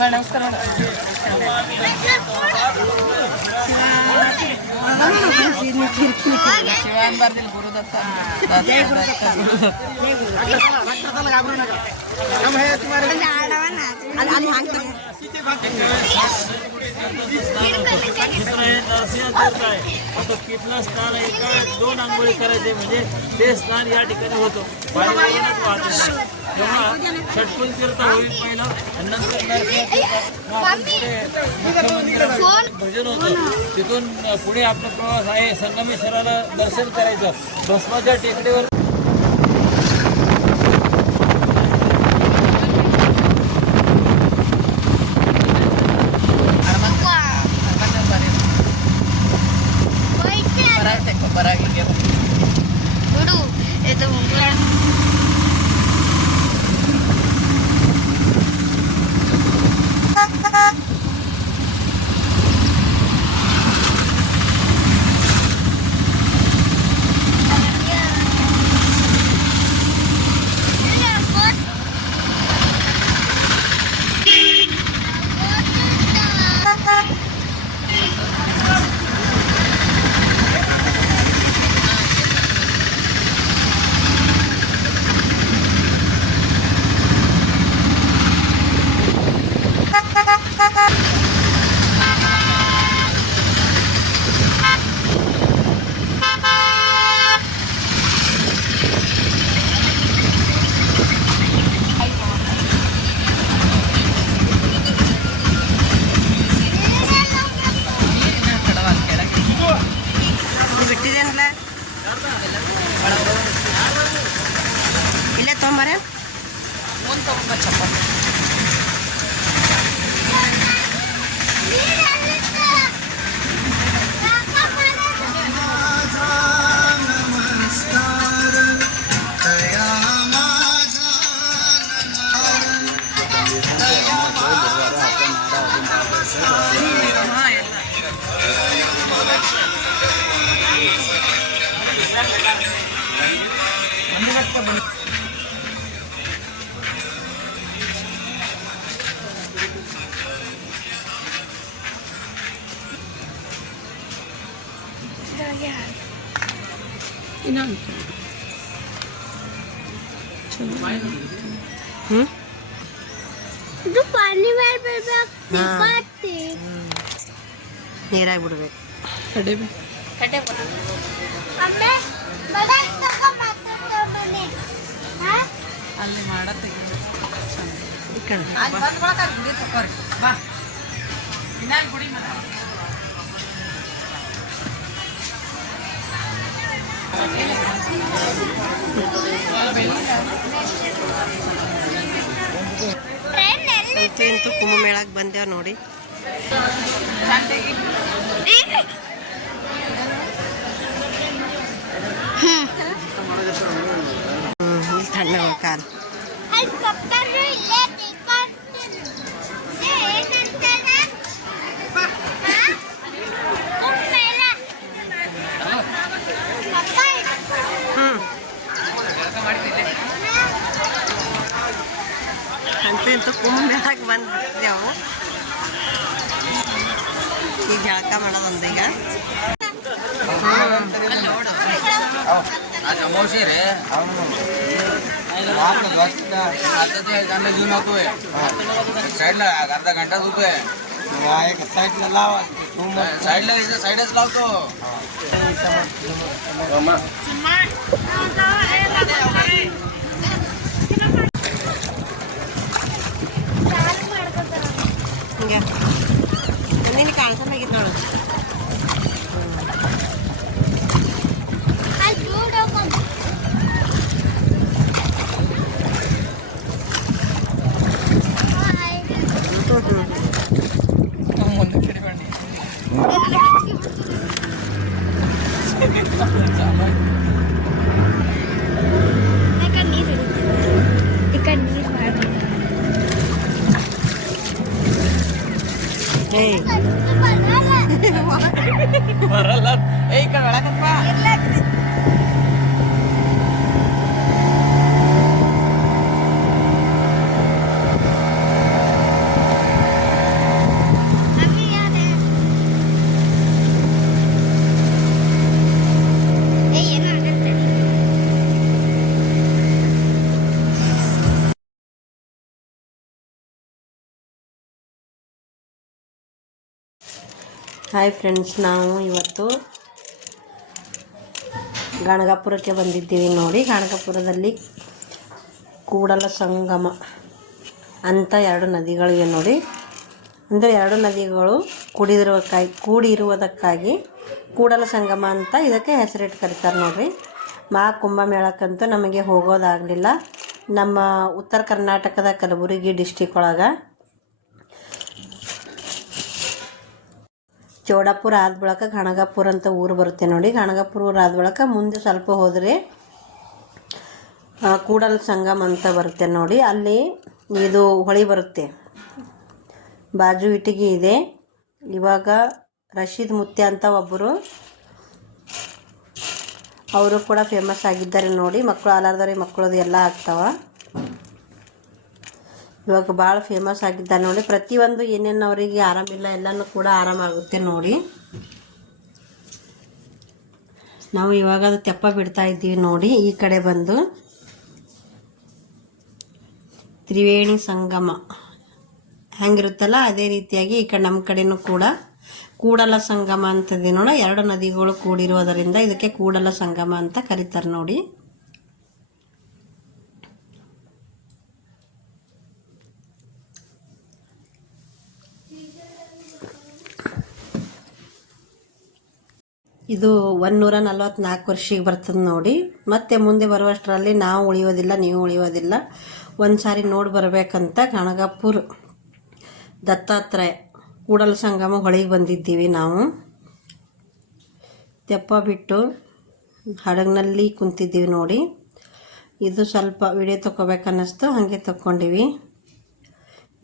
ನಮಸ್ಕಾರ ಶಿವಾನ್ ಬರ್ದಿಲ್ಲ ಗುರುದತ್ತ तो तिथलं स्नान एका 2 आंघोळी करायचे म्हणजे ते स्नान या ठिकाणी होतं. तेव्हा षटकुल तीर्थ होईल पहिलं आणि नंतर भजन होतं. तिथून पुढे आपला प्रवास आहे. संगमेश्वराला दर्शन करायचं. भस्माच्या टेकडीवर ಇಲ್ಲೇ ತೊಗೊಂಬರ ಒಂದು ತಗೊಂಬ ಚಪ್ಪ ಇದು ಪಾನಿ ನೀರಾಗಿ ಬಿಡ್ಬೇಕು ಅಲ್ಲಿ ಮಾಡತ್ತೆ ಬಾ ಗುಡಿ ಇಂತೂ ಕುಂಭಮೇಳಕ್ಕೆ ಬಂದೇವ್ ನೋಡಿ. ತಣ್ಣ ಕಾಲು ಅಂತೂ ಕುಂಭಮೇಳಕ್ಕೆ ಬಂದೇವು. ಈಗ ಜಳಕ ಮಾಡೋದೊಂದು ಈಗ अमावशे रे घेऊन होतोय साईडला अर्धा घंटा होतोय साईडला लावा साईडला साईडच लावतो. ಹಿಂಗೆ ನಿನಗೆ ಕಾಣಿಸೋದಾಗಿತ್ತು ನೋಡು. ಮುಂದೆ ಕಿಡಿಬಂಡಿ ಬರಲ್ಲ ಈ ಕಡೆ ಒಳಗಪ್ಪ ಹಾಯ್ ಫ್ರೆಂಡ್ಸ್, ನಾವು ಇವತ್ತು ಗಣಗಾಪುರಕ್ಕೆ ಬಂದಿದ್ದೀವಿ ನೋಡಿ. ಗಣಗಾಪುರದಲ್ಲಿ ಕೂಡಲ ಸಂಗಮ ಅಂತ 2 ನದಿಗಳಿವೆ ನೋಡಿ. ಅಂದರೆ 2 ನದಿಗಳು ಕೂಡಿರುವುದಕ್ಕಾಗಿ ಕೂಡಲ ಸಂಗಮ ಅಂತ ಇದಕ್ಕೆ ಹೆಸರಿಟ್ಟು ಕರೀತಾರೆ ನೋಡಿರಿ. ಕುಂಭಮೇಳಕ್ಕಂತೂ ನಮಗೆ ಹೋಗೋದಾಗಲಿಲ್ಲ. ನಮ್ಮ ಉತ್ತರ ಕರ್ನಾಟಕದ ಕಲಬುರಗಿ ಡಿಸ್ಟಿಕ್ ಒಳಗೆ ಚೌಡಾಪುರ ಆದ ಬಳಿಕ ಗಣಗಾಪುರ ಅಂತ ಊರು ಬರುತ್ತೆ ನೋಡಿ. ಗಣಗಾಪುರ ಊರು ಆದ ಬಳಿಕ ಮುಂದೆ ಸ್ವಲ್ಪ ಹೋದರೆ ಕೂಡಲ ಸಂಗಮ ಅಂತ ಬರುತ್ತೆ ನೋಡಿ. ಅಲ್ಲಿ ಇದು ಹೊಳಿ ಬರುತ್ತೆ, ಬಾಜು ಇಟ್ಟಿಗೆ ಇದೆ. ಇವಾಗ ರಶೀದ್ ಮುತ್ಯ ಅಂತ ಒಬ್ಬರು, ಅವರು ಕೂಡ ಫೇಮಸ್ ಆಗಿದ್ದಾರೆ ನೋಡಿ. ಮಕ್ಕಳು ಆಲಾರ್ದವ್ರಿಗೆ ಮಕ್ಕಳದು ಎಲ್ಲ ಆಗ್ತಾವ. ಇವಾಗ ಭಾಳ ಫೇಮಸ್ ಆಗಿದ್ದಾರೆ ನೋಡಿ. ಪ್ರತಿಯೊಂದು ಏನೇನು ಅವರಿಗೆ ಆರಾಮಿಲ್ಲ ಎಲ್ಲನೂ ಕೂಡ ಆರಾಮಾಗುತ್ತೆ ನೋಡಿ. ನಾವು ಇವಾಗ ಅದು ತೆಪ್ಪ ಬಿಡ್ತಾ ಇದ್ದೀವಿ ನೋಡಿ. ಈ ಕಡೆ ಬಂದು ತ್ರಿವೇಣಿ ಸಂಗಮ ಹೆಂಗಿರುತ್ತಲ್ಲ ಅದೇ ರೀತಿಯಾಗಿ ಈ ಕಡೆ ನಮ್ಮ ಕಡೆನೂ ಕೂಡ ಕೂಡಲ ಸಂಗಮ ಅಂತದೆ ನೋಡಿ. 2 ನದಿಗಳು ಕೂಡಿರುವುದರಿಂದ ಇದಕ್ಕೆ ಕೂಡಲ ಸಂಗಮ ಅಂತ ಕರೀತಾರೆ ನೋಡಿ. ಇದು 144 ವರ್ಷಕ್ಕೆ ಬರ್ತದೆ ನೋಡಿ. ಮತ್ತೆ ಮುಂದೆ ಬರುವಷ್ಟರಲ್ಲಿ ನಾವು ಉಳಿಯೋದಿಲ್ಲ, ನೀವು ಉಳಿಯೋದಿಲ್ಲ. ಒಂದು ಸಾರಿ ನೋಡಿ ಬರಬೇಕಂತ ಗಣಗಾಪುರ ದತ್ತಾತ್ರೇಯ ಕೂಡಲ ಸಂಗಮ ಹೊಳಿಗೆ ಬಂದಿದ್ದೀವಿ ನಾವು. ತೆಪ್ಪ ಬಿಟ್ಟು ಹಡಗಿನಲ್ಲಿ ಕುಂತಿದ್ದೀವಿ ನೋಡಿ. ಇದು ಸ್ವಲ್ಪ ವಿಡಿಯೋ ತೊಗೋಬೇಕನ್ನಿಸ್ತು, ಹಾಗೆ ತೊಗೊಂಡಿವಿ.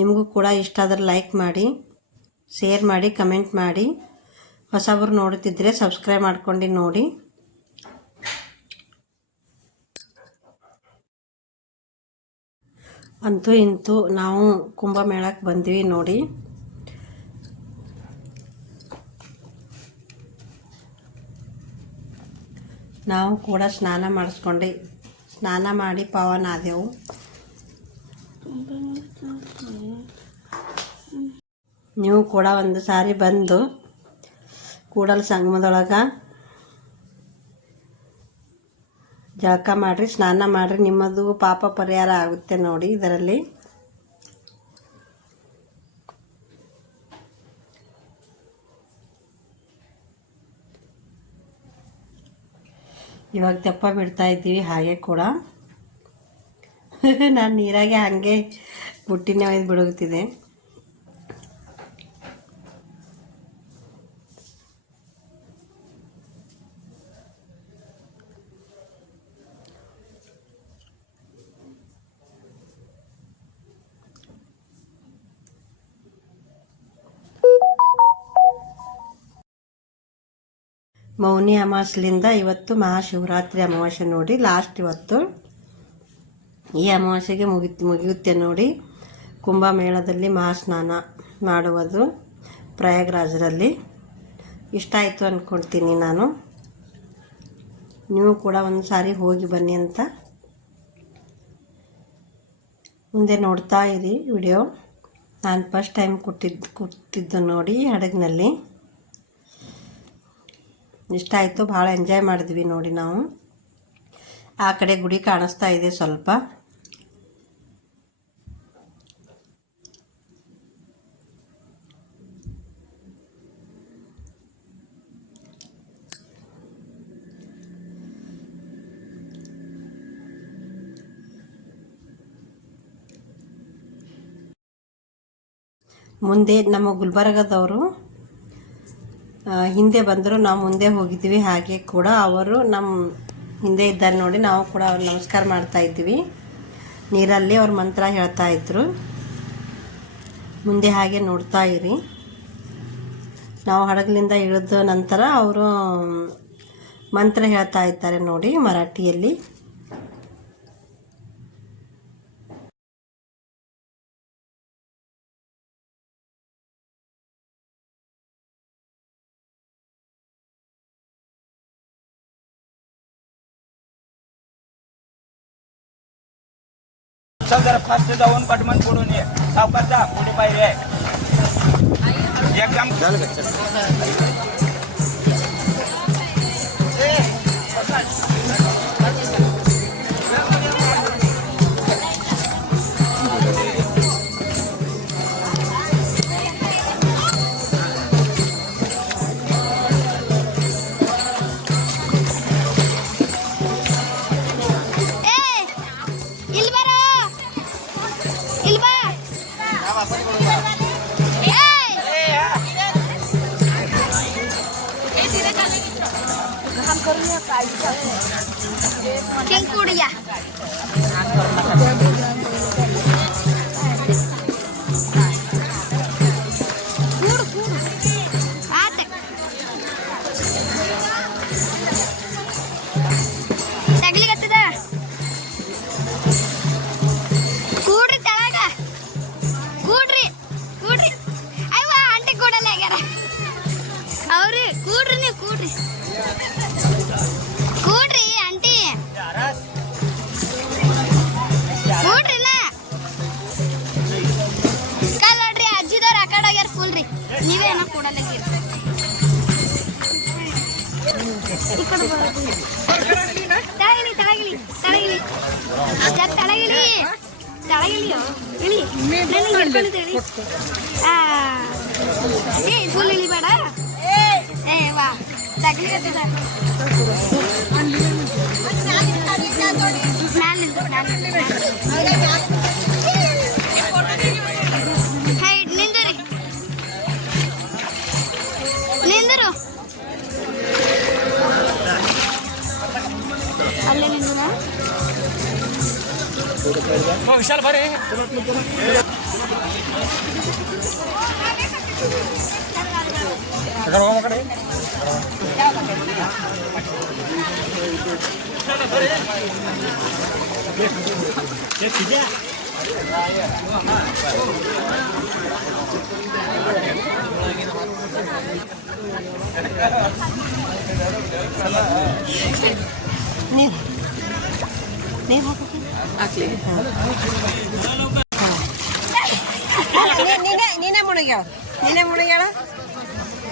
ನಿಮಗೂ ಕೂಡ ಇಷ್ಟ ಆದರೆ ಲೈಕ್ ಮಾಡಿ, ಶೇರ್ ಮಾಡಿ, ಕಮೆಂಟ್ ಮಾಡಿ. ಹೊಸಬರು ನೋಡುತ್ತಿದ್ದರೆ ಸಬ್ಸ್ಕ್ರೈಬ್ ಮಾಡ್ಕೊಂಡು ನೋಡಿ. ಅಂತೂ ಇಂತೂ ನಾವು ಕುಂಭಮೇಳಕ್ಕೆ ಬಂದ್ವಿ ನೋಡಿ. ನಾವು ಕೂಡ ಸ್ನಾನ ಮಾಡಿ ಪಾವನ ಆದೆವು. ನೀವು ಕೂಡ ಒಂದು ಸಾರಿ ಬಂದು ಕೂಡಲ ಸಂಗಮದೊಳಗೆ ಜಳಕ ಮಾಡಿರಿ, ಸ್ನಾನ ಮಾಡಿರಿ. ನಿಮ್ಮದು ಪಾಪ ಪರಿಹಾರ ಆಗುತ್ತೆ ನೋಡಿ ಇದರಲ್ಲಿ. ಇವಾಗ ತೆಪ್ಪ ಬಿಡ್ತಾ ಇದ್ದೀವಿ ಹಾಗೆ ಕೂಡ. ನಾನು ನೀರಾಗೆ ಹಾಗೆ ಬುಟ್ಟಿನೇ ಒಯ್ದು ಬಿಡುತ್ತಿದೆ. ಮೌನಿ ಅಮಾವಾಸ್ಯೆಯಿಂದ ಇವತ್ತು ಮಹಾಶಿವರಾತ್ರಿ ಅಮಾವಾಸ್ಯೆ ನೋಡಿ. ಲಾಸ್ಟ್ ಇವತ್ತು ಈ ಅಮಾವಾಸ್ಯೆಗೆ ಮುಗಿಯುತ್ತೆ ನೋಡಿ ಕುಂಭಮೇಳದಲ್ಲಿ ಮಹಾಸ್ನಾನ ಮಾಡುವುದು ಪ್ರಯಾಗ್ರಾಜರಲ್ಲಿ. ಇಷ್ಟ ಆಯಿತು ಅಂದ್ಕೊಳ್ತೀನಿ ನಾನು. ನೀವು ಕೂಡ ಒಂದು ಸಾರಿ ಹೋಗಿ ಬನ್ನಿ ಅಂತ ಮುಂದೆ ನೋಡ್ತಾ ಇರಿ ವಿಡಿಯೋ. ನಾನು ಫಸ್ಟ್ ಟೈಮ್ ಕೂತಿದ್ದು ನೋಡಿ ಹಡಗಿನಲ್ಲಿ. ಇಷ್ಟ ಆಯಿತು, ಭಾಳ ಎಂಜಾಯ್ ಮಾಡಿದ್ವಿ ನೋಡಿ ನಾವು. ಆ ಕಡೆ ಗುಡಿ ಕಾಣಿಸ್ತಾ ಇದೆ ಸ್ವಲ್ಪ. ಮುಂದೆ ನಮ್ಮ ಗುಲ್ಬರ್ಗದವರು ಹಿಂದೆ ಬಂದರು, ನಾವು ಮುಂದೆ ಹೋಗಿದ್ವಿ. ಹಾಗೆ ಕೂಡ ಅವರು ನಮ್ಮ ಹಿಂದೆ ಇದ್ದಾರೆ ನೋಡಿ. ನಾವು ಕೂಡ ಅವ್ರು ನಮಸ್ಕಾರ ಮಾಡ್ತಾ ಇದ್ವಿ ನೀರಲ್ಲಿ. ಅವ್ರ ಮಂತ್ರ ಹೇಳ್ತಾ ಇದ್ರು. ಮುಂದೆ ಹಾಗೆ ನೋಡ್ತಾ ಇರಿ. ನಾವು ಹಡಗಲಿಂದ ಇಳಿದ ನಂತರ ಅವರು ಮಂತ್ರ ಹೇಳ್ತಾ ಇದ್ದಾರೆ ನೋಡಿ ಮರಾಠಿಯಲ್ಲಿ. जरा फास्ट जाऊन पाठीमान पडून ये. सावकाश जा, पुढे पायरी आहे. एकदम ಇಲ್ಲಿ ಬರೋ ಇಲ್ಲಿ ಬಾ King kudiya. Kudu. Atek. Tagli kattida. Kudri talaga. Kudri. Aywa auntie kudale agara. Avru kudri ni kudri. ಕೂಡ್ರಿ ಆಂಟಿ ಕೂಡ್ರಿಲ್ಲ ಕಾಲ್ ನೋಡ್ರಿ ಅಜ್ಜಿದವ್ರು ಆ ಕಡೆ ಹೋಗ್ಯಾರ ಫುಲ್ ರೀ ನೀವೇ ಏನೋ ಕೂಡಲ್ಲ ತಳಗಿಳಿಯೋ ಇಳಿ ಏ ಫುಲ್ ಇಳಿಬೇಡ ಏ ವಾ ತಗ್ಲಿಕತ್ತದ ನಿಂದರು ಅಲ್ಲೇ ನಿಂದ ವಿಶಾಲ್ ಬರ್ರಿ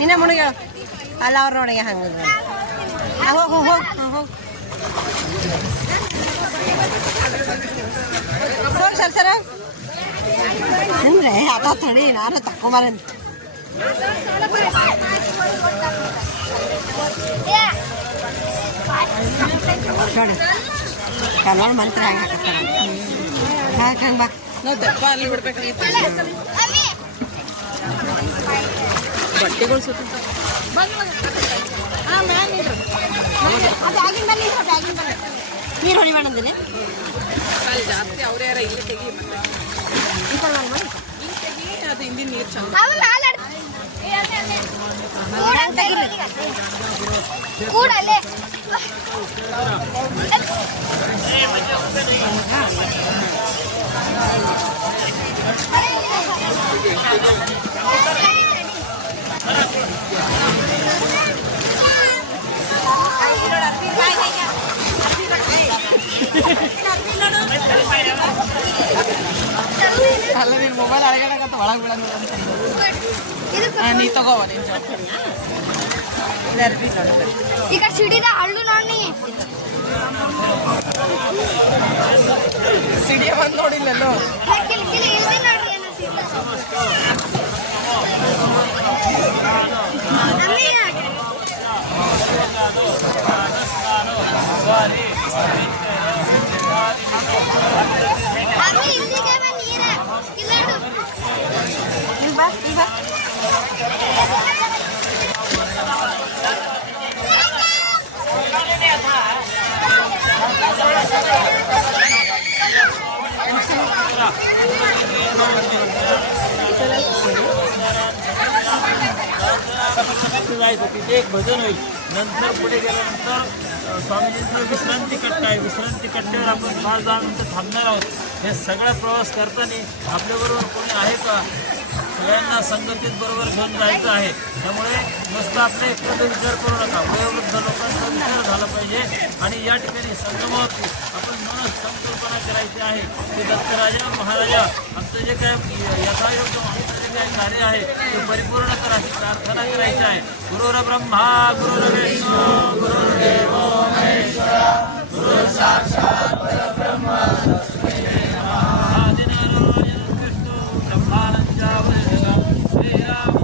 ನೀನೇ ಮುಳುಗ್ಯಾಳ ಅಲ್ಲ ಅವ್ರ ನೋಡಿಗೆ ಹಂಗ ಹೋಗ್ ಸರ್ ಅಂದ್ರೆ ಆತ ತಡಿ ನಾನು ತಕೊಂಬಾರಂತ ನೋಡಿ ಕನ್ನಡ ಮಂತ್ರ ಹೆಂಗೆ ಹಾಕತ್ತಾರ ಹಂಗೆ ಬಾ ನಾವು ದಪ್ಪ ಅಲ್ಲಿ ಬಿಡ್ಬೇಕಾಗಿತ್ತು ಬಟ್ಟೆಗಳು ಸುತ್ತ ನೀರು ಹೊಡಿಬೇಡ ಅಂದಿನಿ ಅಲ್ಲಿ ಜಾಸ್ತಿ ಅವ್ರು ಯಾರ ಇಲ್ಲಿ ತೆಗಿ ಅದು ಹಿಂದಿನ ನೀರು ಚಂದ ಕೂಡಲೇ ಅಲ್ಲ ನಿನ್ನ ಮೊಬೈಲ್ ಅಳಗಡಕತ್ತ ಒಳಗೆ ಬಿಡೋದು ನೀ ತಗೋವ ನೀನು ಈಗ ಸಿಡಿದ ಹಳ್ಳು ನೋಡಿ ಸಿಡಿಯ ಬಂದು ನೋಡಿಲ್ಲಲ್ಲೋ ನೋಡ್ರಿ तिथे एक भजन होईल नंतर पुढे गेल्यानंतर स्वामीजींचं विश्रांती कट्टा आहे विश्रांती कट्ट्यावर आपण 5 नंतर थांबणार आहोत हे सगळा प्रवास करताना आपल्याबरोबर कोणी आहे का सगळ्यांना संघटित बरोबर घेऊन जायचं आहे त्यामुळे नुसतं आपल्या एकट्याचा विचार करू नका वयोवृद्ध लोकांचा विचार झाला पाहिजे आणि या ठिकाणी संगमावरती आपण मन संकल्पना करायची आहे की दत्तराजा महाराजा आमचं जे काय यथायोग्य काय कार्य आहे ते परिपूर्ण करा अशी प्रार्थना करायची आहे. गुरुर ब्रह्मा गुरुर्विष्णू गुरुर्देव महेश्वरा गुरु साक्षात परब्रह्म तस्मै नमः. आदिनारायण विष्णू ब्रह्मानंद श्रीराम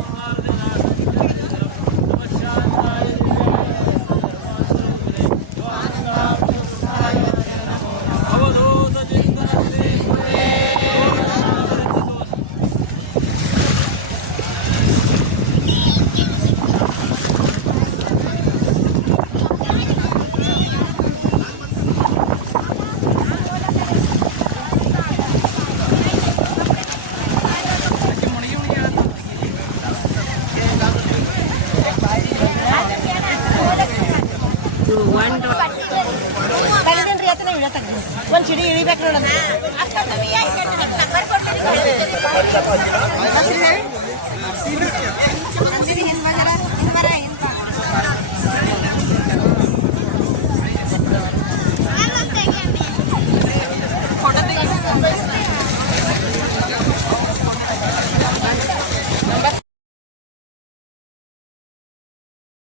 ಒಂದು ಸಿಡಿ ಇಳಿಬೇಕು ನೋಡೋಣ.